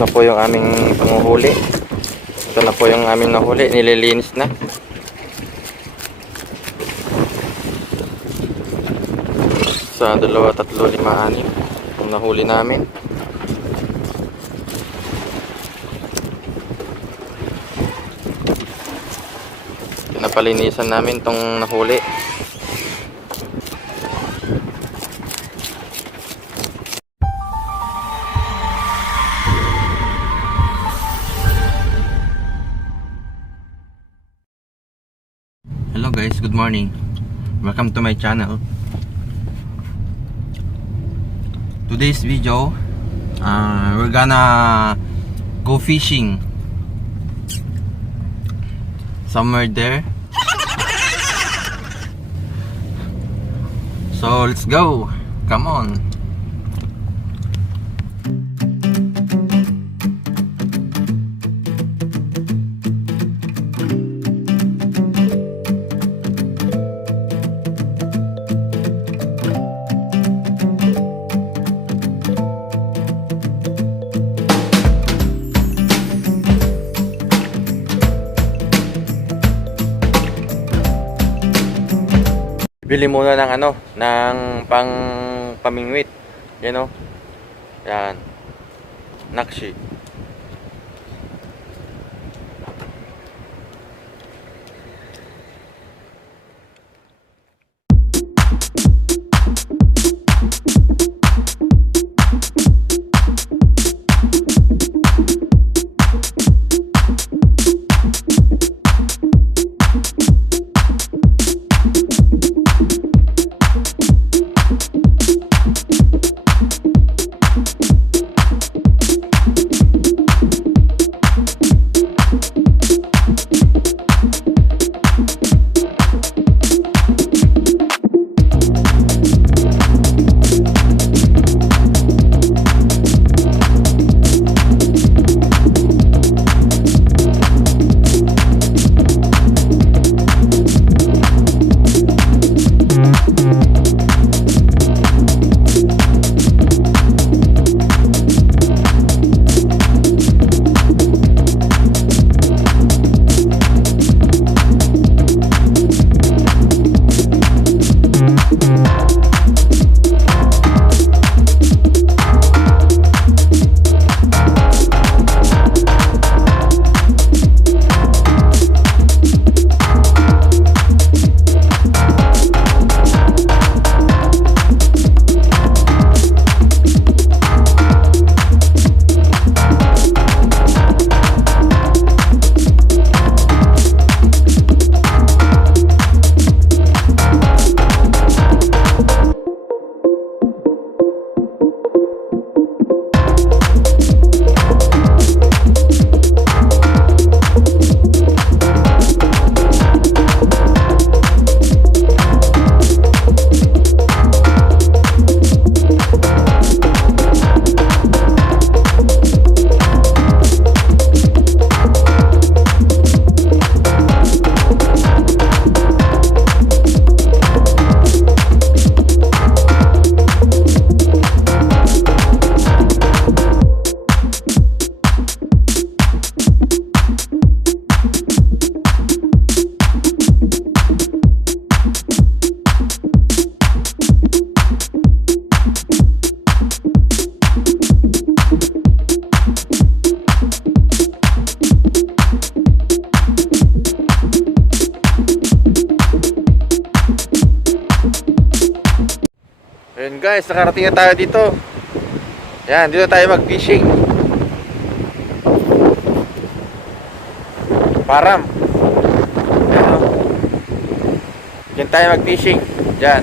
na po yung aming panguhuli. Ito na po yung aming nahuli. Nililinis na. Sa 2, 3, 5, 6 yung nahuli namin. Pinapalinisan namin tong nahuli. Hello guys, good morning. Welcome to my channel. Today's video, we're gonna go fishing somewhere there. So let's go. Come on. Bili muna ng ng pamingwit. Yan o. Yan. Nakshi. Ayun guys, nakarating na tayo dito. Yan, dito tayo mag-fishing. Param. Yan o. Diyan tayo mag-fishing. Diyan.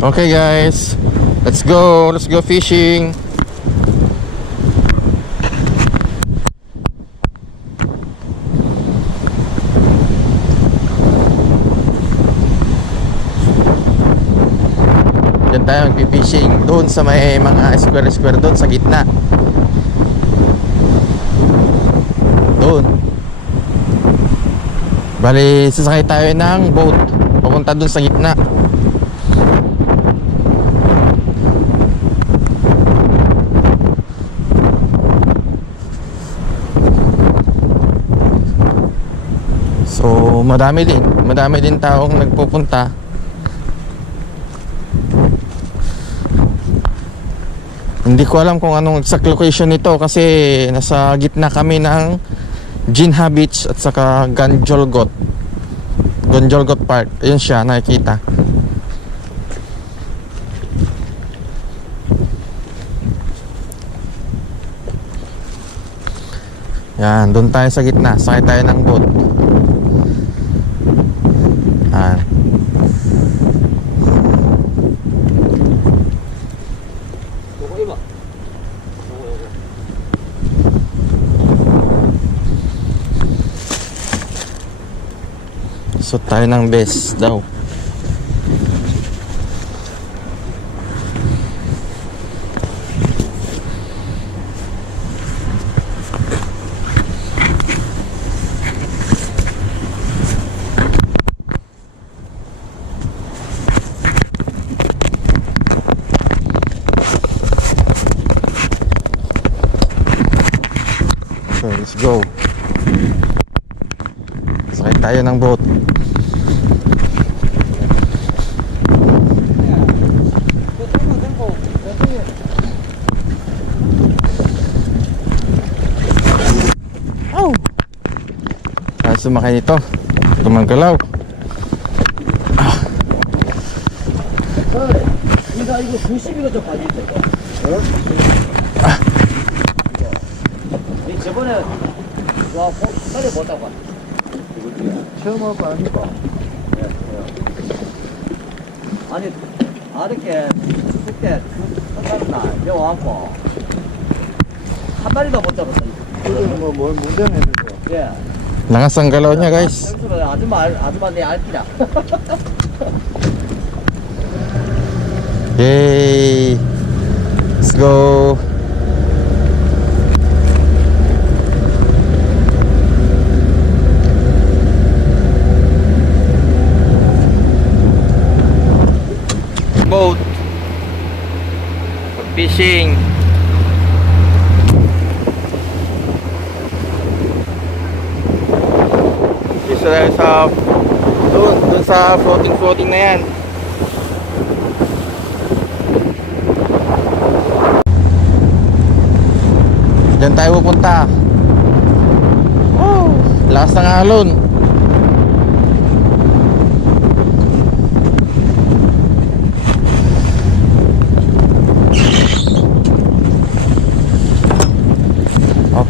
Okay guys, let's go fishing. Diyan tayo mag-fishing doon sa may mga square doon sa gitna. Doon Bali, sasakay tayo ng boat papunta dun sa gitna. So, madami din taong nagpupunta. Hindi ko alam kung anong exact location nito kasi nasa gitna kami ng Jinha Beach at saka Ganjolgot Park. Ayun siya, nakikita. Yan, doon tayo sa gitna. Sakay tayo ng boat. Yan. So tayo ng best daw. So let's go. Sakay tayo ng boat. Sumakay nito, gumagalaw. 저번에 와 빨리 못하고 처음 와봐 아니까 아니 아렇게 그때 끝났나 여 와고 한 마리도 못 잡았어. 그거는 뭐 문제는 있는데. 예. Lakas ang galaw niya, guys. 아줌마 내 알피다. Yay! Let's go. Boat. Fishing. Isa tayo sa doon sa floating na yan. Diyan tayo pupunta. Oh, lakas ng alon.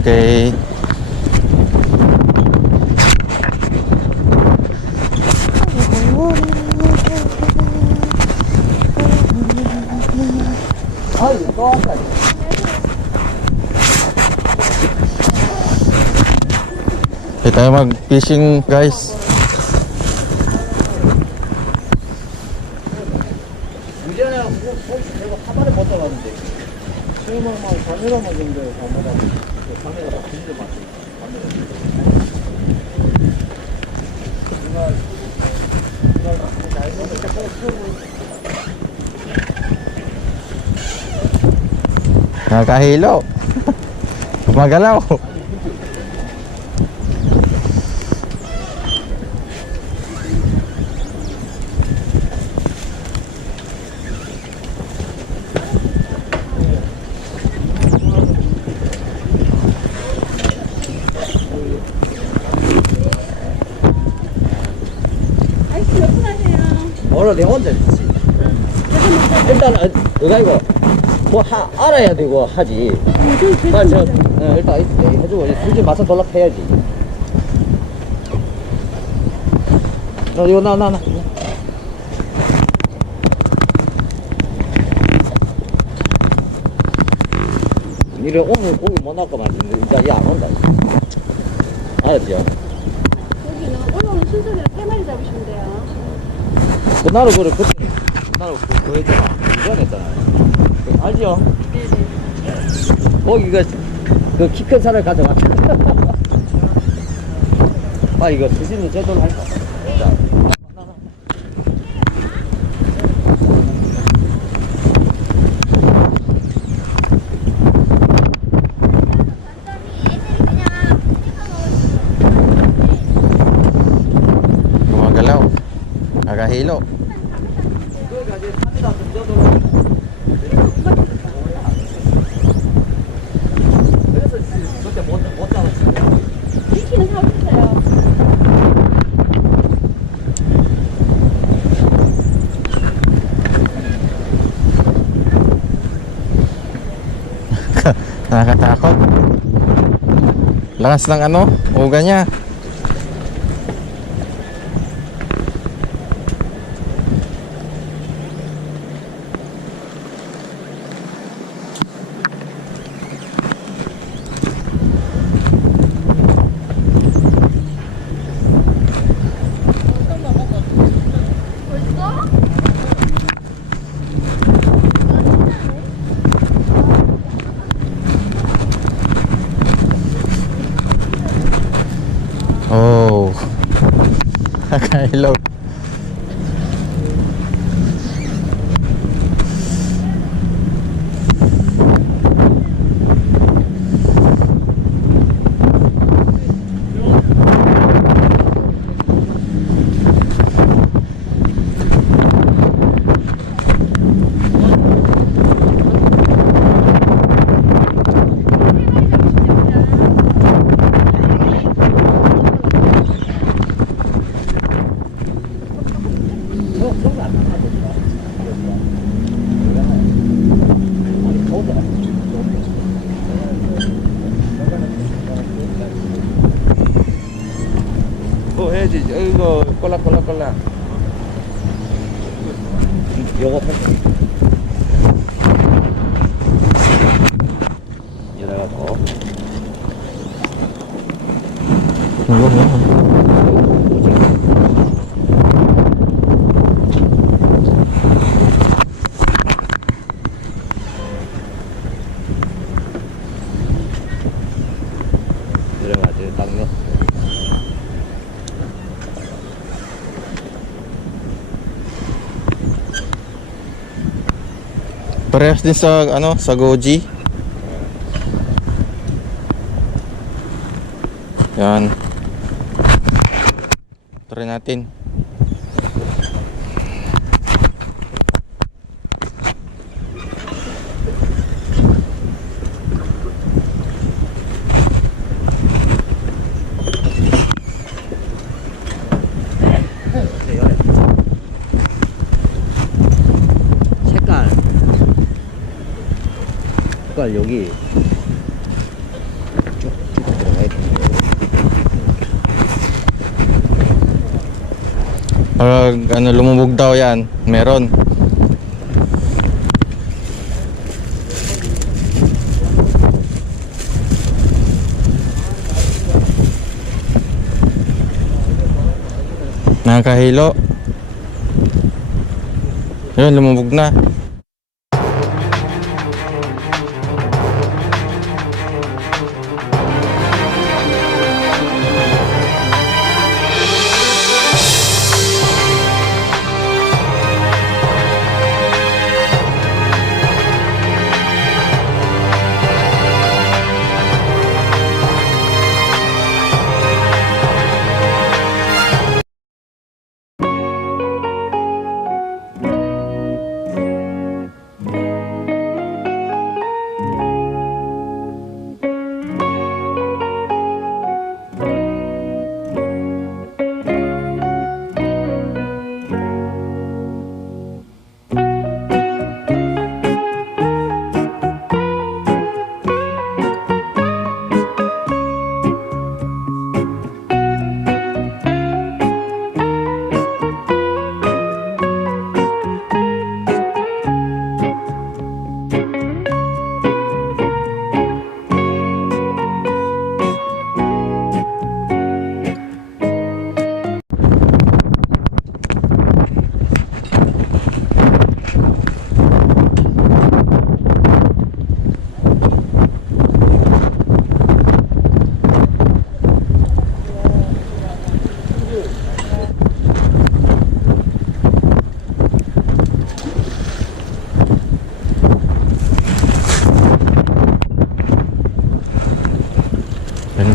Okay. 아유 또 왔다. Dito tayo mag-fishing, guys. 유전에 내가 한 마리 못 잡았는데. 처음에 막 카메라 먹는데 카메라가 진짜 많지. Nakahilo. Gumagalaw. 오늘 내 혼자 있지. 일단 너가 이거 뭐 알아야 되고 하지. 저 일단 해주고 수지 마사 돌락해야지. 너 이거 나. 니를 오늘 고기 못 나올까 말인데 이제 안 온다. 알았죠? 여기는 오늘은 순서대로 3마리 잡으시면 돼요. 그날은 그때 나로 그거 했잖아. 이전 했잖아. 알죠? 네네. 거기가 그 키 큰 산을 가져가. 아, 이거 수지는 제대로 할까? 자. Gumagalaw. Nakahilo. 여기까지 삽니다. 저도. 그래서 그때 못 잡았어요. 미키는 사오셨어요. Nakakatakot. Lakas ng ano, uga niya. 벌써? Oh. Nakahilo. 해야지. 이거 꼴락꼴락꼴락. 요거 이래갖고 이래가지고 딱 넣어. Parehas din sa ano, sa Goji. Yan. Try natin. 색깔 여기 쭉 들어가야 돼. Pag ano, lumubog daw yan, meron. Nakahilo. Yun, lumubog na.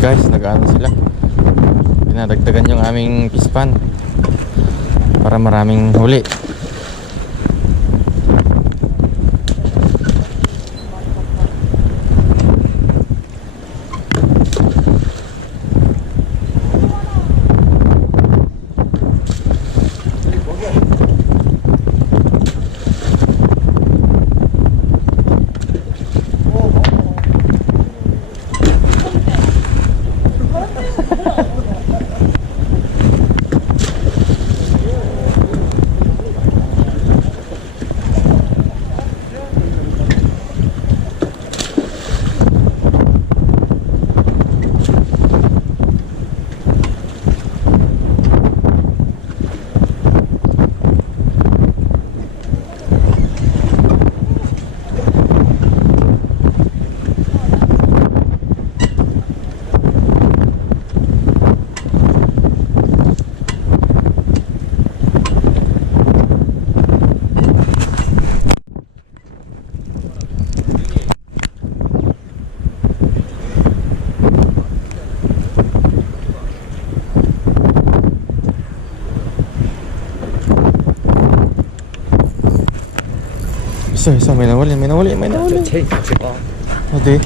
guys, nag-ano sila. Dinadagdagan yung aming pispan para maraming huli. Isa, may nawali. 제일 제가 Ode.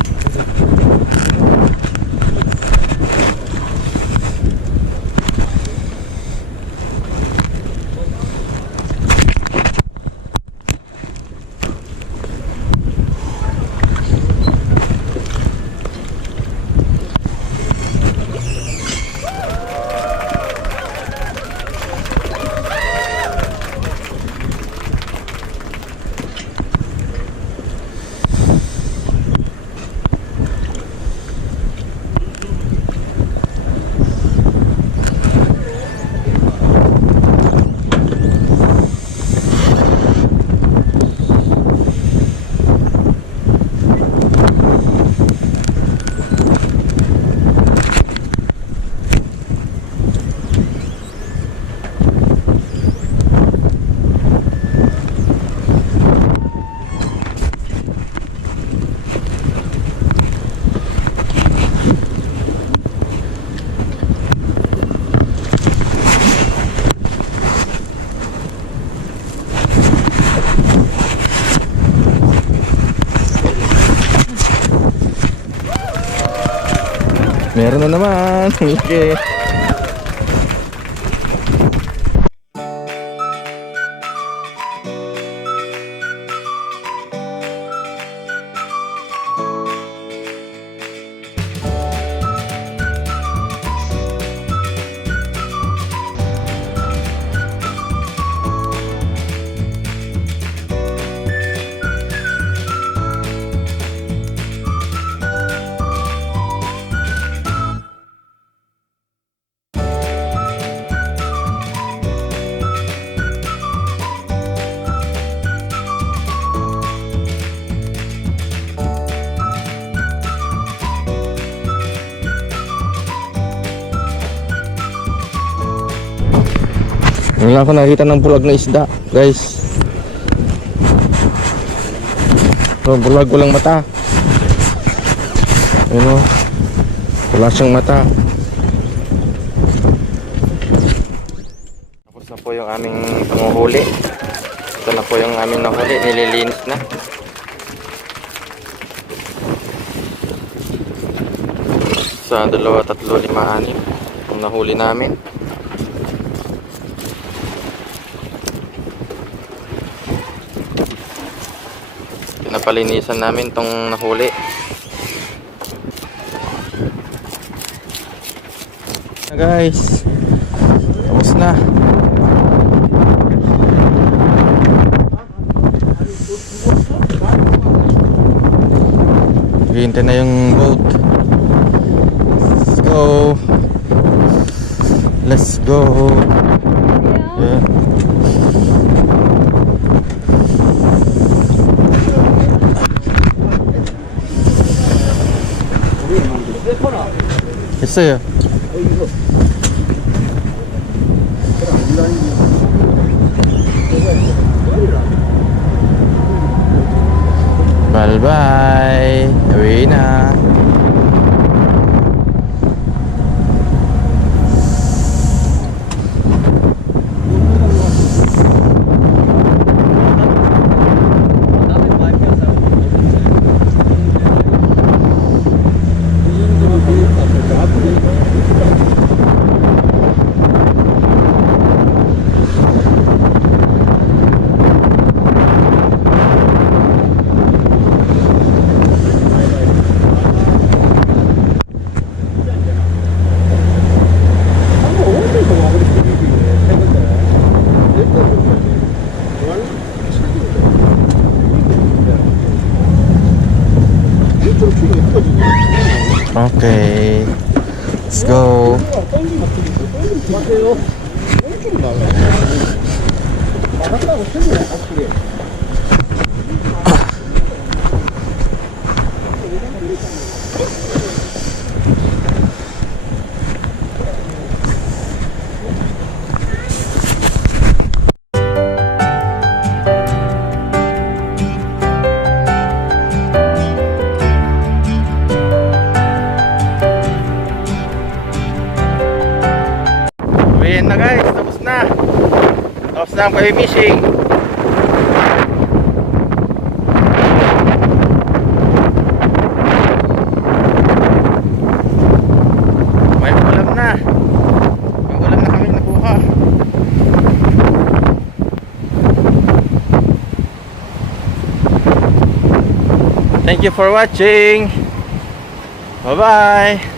Meron na naman. Laki. Wala ako nakita ng bulag na isda, guys. So, bulag, walang mata. Ano? Wala siyang mata. Tapos na po yung aming panguhuli. Ito na po yung aming nahuli. Nililinis na. Sa 2, 3, 5, 6 yung nahuli namin. Pinapalinisan namin tong nahuli. Guys, tapos na. Hihintay na yung boat. Let's go. Yeah. 있어요. Bye bye. Uwi na. Okay. Let's go. Ayan na guys, tapos na. Tapos na ang pag-fishing. May ulam na. May ulam na kami nakuha. Thank you for watching. Bye-bye.